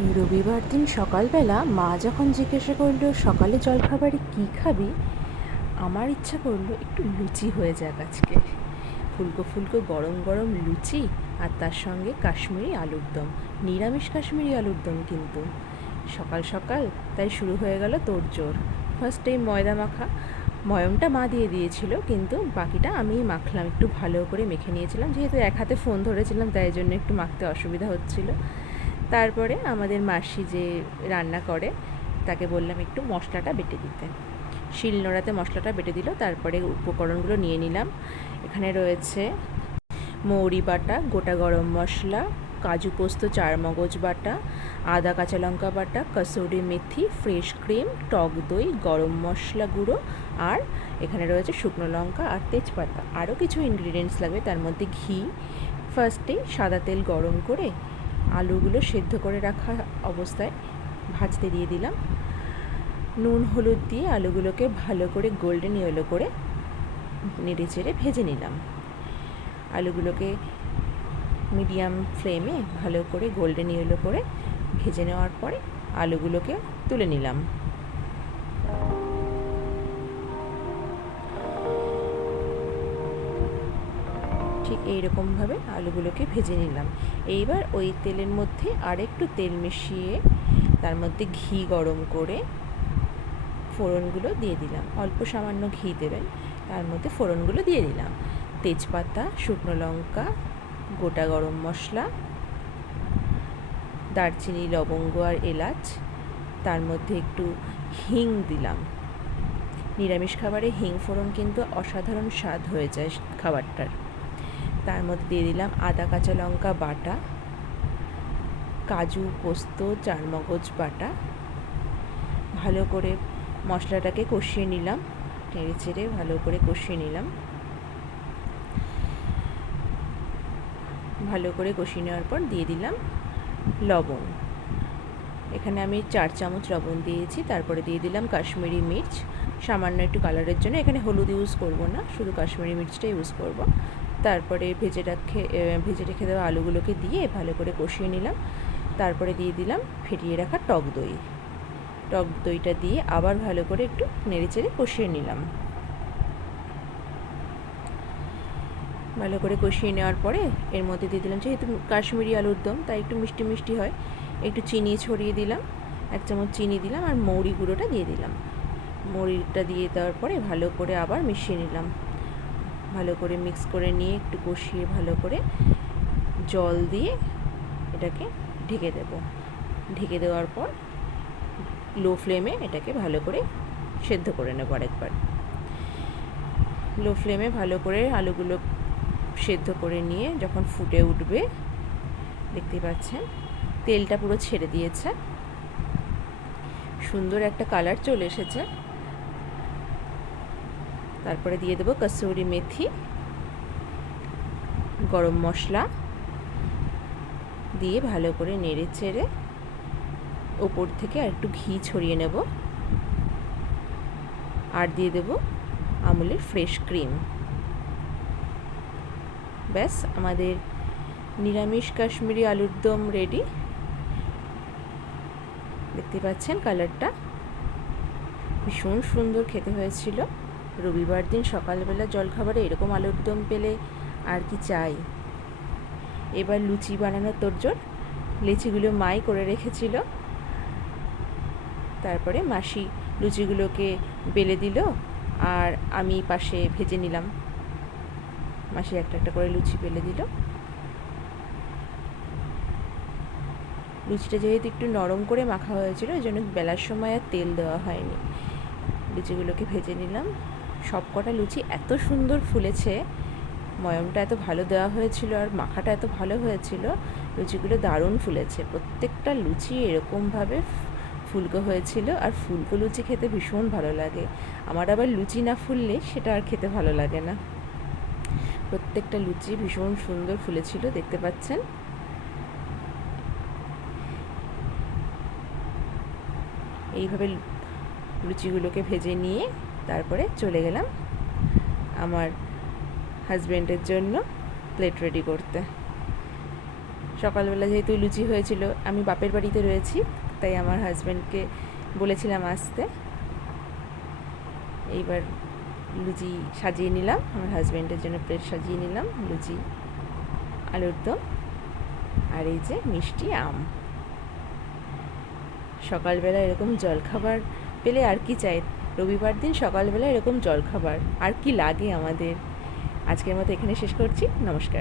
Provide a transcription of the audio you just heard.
রবিবার দিন সকালবেলা মা যখন জিজ্ঞাসা করলো সকালে জলখাবারে কী খাবি, আমার ইচ্ছা করলো একটু লুচি হয়ে যাক আজকে। ফুলকো ফুলকো গরম গরম লুচি আর তার সঙ্গে কাশ্মীরি আলুর দম, নিরামিষ কাশ্মীরি আলুর দম কিন্তু। সকাল সকাল তাই শুরু হয়ে গেল তোড়জোড়। ফার্স্টেই ময়দা মাখা, ময়মটা মা দিয়ে দিয়েছিল, কিন্তু বাকিটা আমিই মাখলাম, একটু ভালো করে মেখে নিয়েছিলাম, যেহেতু এক হাতে ফোন ধরেছিলাম তাই জন্য একটু মাখতে অসুবিধা হচ্ছিলো। তারপরে আমাদের মাসি যে রান্না করে তাকে বললাম একটু মশলাটা বেটে দিতে। শিলনোড়াতে মশলাটা বেটে দিল। তারপরে উপকরণগুলো নিয়ে নিলাম। এখানে রয়েছে মৌরি বাটা, গোটা গরম মশলা, কাজু পোস্ত, চারমগজ বাটা, আদা কাঁচা লঙ্কা বাটা, কসুরি মেথি, ফ্রেশ ক্রিম, টক দই, গরম মশলা গুঁড়ো, আর এখানে রয়েছে শুকনো লঙ্কা আর তেজপাতা। আরও কিছু ইনগ্রিডিয়েন্টস লাগবে, তার মধ্যে ঘি। ফার্স্টেই সাদা তেল গরম করে আলুগুলো সেদ্ধ করে রাখা অবস্থায় ভাজতে দিয়ে দিলাম। নুন হলুদ দিয়ে আলুগুলোকে ভালো করে গোল্ডেন ইয়েলো করে নেড়ে চেড়ে ভেজে নিলাম। আলুগুলোকে মিডিয়াম ফ্লেমে ভালো করে গোল্ডেন ইয়েলো করে ভেজে নেওয়ার পরে আলুগুলোকে তুলে নিলাম। ঠিক এইরকমভাবে আলুগুলোকে ভেজে নিলাম। এইবার ওই তেলের মধ্যে আরেকটু তেল মিশিয়ে তার মধ্যে ঘি গরম করে ফোড়নগুলো দিয়ে দিলাম। অল্প সামান্য ঘি দেবেন, তার মধ্যে ফোড়নগুলো দিয়ে দিলাম। তেজপাতা, শুকনো লঙ্কা, গোটা গরম মশলা, দারচিনি, লবঙ্গ আর এলাচ, তার মধ্যে একটু হিং দিলাম। নিরামিষ খাবারে হিং ফোড়ন কিন্তু অসাধারণ স্বাদ হয়ে যায় খাবারটার। তার মধ্যে দিয়ে দিলাম আদা কাঁচা লঙ্কা বাটা, কাজু পোস্ত, চারমগজ বাটা। ভালো করে মশলাটাকে কষিয়ে নিলাম, নেড়ে চেড়ে ভালো করে কষিয়ে নিলাম। ভালো করে কষিয়ে নেওয়ার পর দিয়ে দিলাম লবণ। এখানে আমি 4 চামচ লবণ দিয়েছি। তারপরে দিয়ে দিলাম কাশ্মীরি মির্চ, সামান্য একটু কালারের জন্য। এখানে হলুদ ইউজ করব না, শুধু কাশ্মীরি মির্চটা ইউজ করব। তারপরে ভেজে রেখে দেওয়া আলুগুলোকে দিয়ে ভালো করে কষিয়ে নিলাম। তারপরে দিয়ে দিলাম ফেটিয়ে রাখা টক দই। টক দইটা দিয়ে আবার ভালো করে একটু নেড়েচেড়ে কষিয়ে নিলাম। ভালো করে কষিয়ে নেওয়ার পরে এর মধ্যে দিয়ে দিলাম, যেহেতু কাশ্মীরি আলুর দম তাই একটু মিষ্টি মিষ্টি হয়, একটু চিনি ছড়িয়ে দিলাম, 1 চামচ চিনি দিলাম, আর মৌরি গুঁড়োটা দিয়ে দিলাম। মৌরিটা দিয়ে দেওয়ার পরে ভালো করে আবার মিশিয়ে নিলাম। ভালো করে মিক্স করে নিয়ে একটু কষিয়ে ভালো করে জল দিয়ে এটাকে ঢেকে দেব। ঢেকে দেওয়ার পর লো ফ্লেমে এটাকে ভালো করে সেদ্ধ করে নেব আরেকবার। লো ফ্লেমে ভালো করে আলুগুলো সেদ্ধ করে নিয়ে যখন ফুটে উঠবে, দেখতে পাচ্ছেন তেলটা পুরো ছেড়ে দিয়েছে, সুন্দর একটা কালার চলে এসেছে। তারপরে দিয়ে দেবো কসুরি মেথি, গরম মশলা দিয়ে ভালো করে নেড়ে চেড়ে ওপর থেকে আর একটু ঘি ছড়িয়ে নেব। আর দিয়ে দেবো আমুলের ফ্রেশ ক্রিম। ব্যাস, আমাদের নিরামিষ কাশ্মীরি আলুর দম রেডি। দেখতে পাচ্ছেন কালারটা ভীষণ সুন্দর খেতে হয়েছিল। রবিবার দিন সকালবেলা জলখাবারে এরকম আলুর দম পেলে আর কি চাই। এবার লুচি বানানোর তোড়জোড়। লিচিগুলো মাই করে রেখেছিল, তারপরে মাসি লুচিগুলোকে বেলে দিল আর আমি পাশে ভেজে নিলাম। মাসি একটা একটা করে লুচি বেলে দিল। লুচিটা যেহেতু একটু নরম করে মাখা হয়েছিল, ওই জন্য বেলার সময় আর তেল দেওয়া হয়নি। লুচিগুলোকে ভেজে নিলাম। সব কটা লুচি এত সুন্দর ফুলেছে, ময়মটা এত ভালো দেওয়া হয়েছিল আর মাখাটা এত ভালো হয়েছিল, লুচিগুলো দারুণ ফুলেছে। প্রত্যেকটা লুচি এরকমভাবে ফুলকো হয়েছিল, আর ফুলকো লুচি খেতে ভীষণ ভালো লাগে। আমার আবার লুচি না ফুললে সেটা আর খেতে ভালো লাগে না। প্রত্যেকটা লুচি ভীষণ সুন্দর ফুলেছিল, দেখতে পাচ্ছেন। এইভাবে লুচিগুলোকে ভেজে নিয়ে তারপরে চলে গেলাম আমার হাজব্যান্ডের জন্য প্লেট রেডি করতে। সকালবেলা যেহেতু লুচি হয়েছিল, আমি বাপের বাড়িতে রয়েছি, তাই আমার হাজব্যান্ডকে বলেছিলাম আসতে। এইবার লুচি সাজিয়ে নিলাম, আমার হাজব্যান্ডের জন্য প্লেট সাজিয়ে নিলাম, লুচি, আলুর দম, আর এই যে মিষ্টি আম। সকালবেলা এরকম জলখাবার পেলে আর কি চাই, রবিবার দিন সকালবেলা এরকম জলখাবার আর কি লাগে আমাদের। আজকের মতো এখানে শেষ করছি, নমস্কার।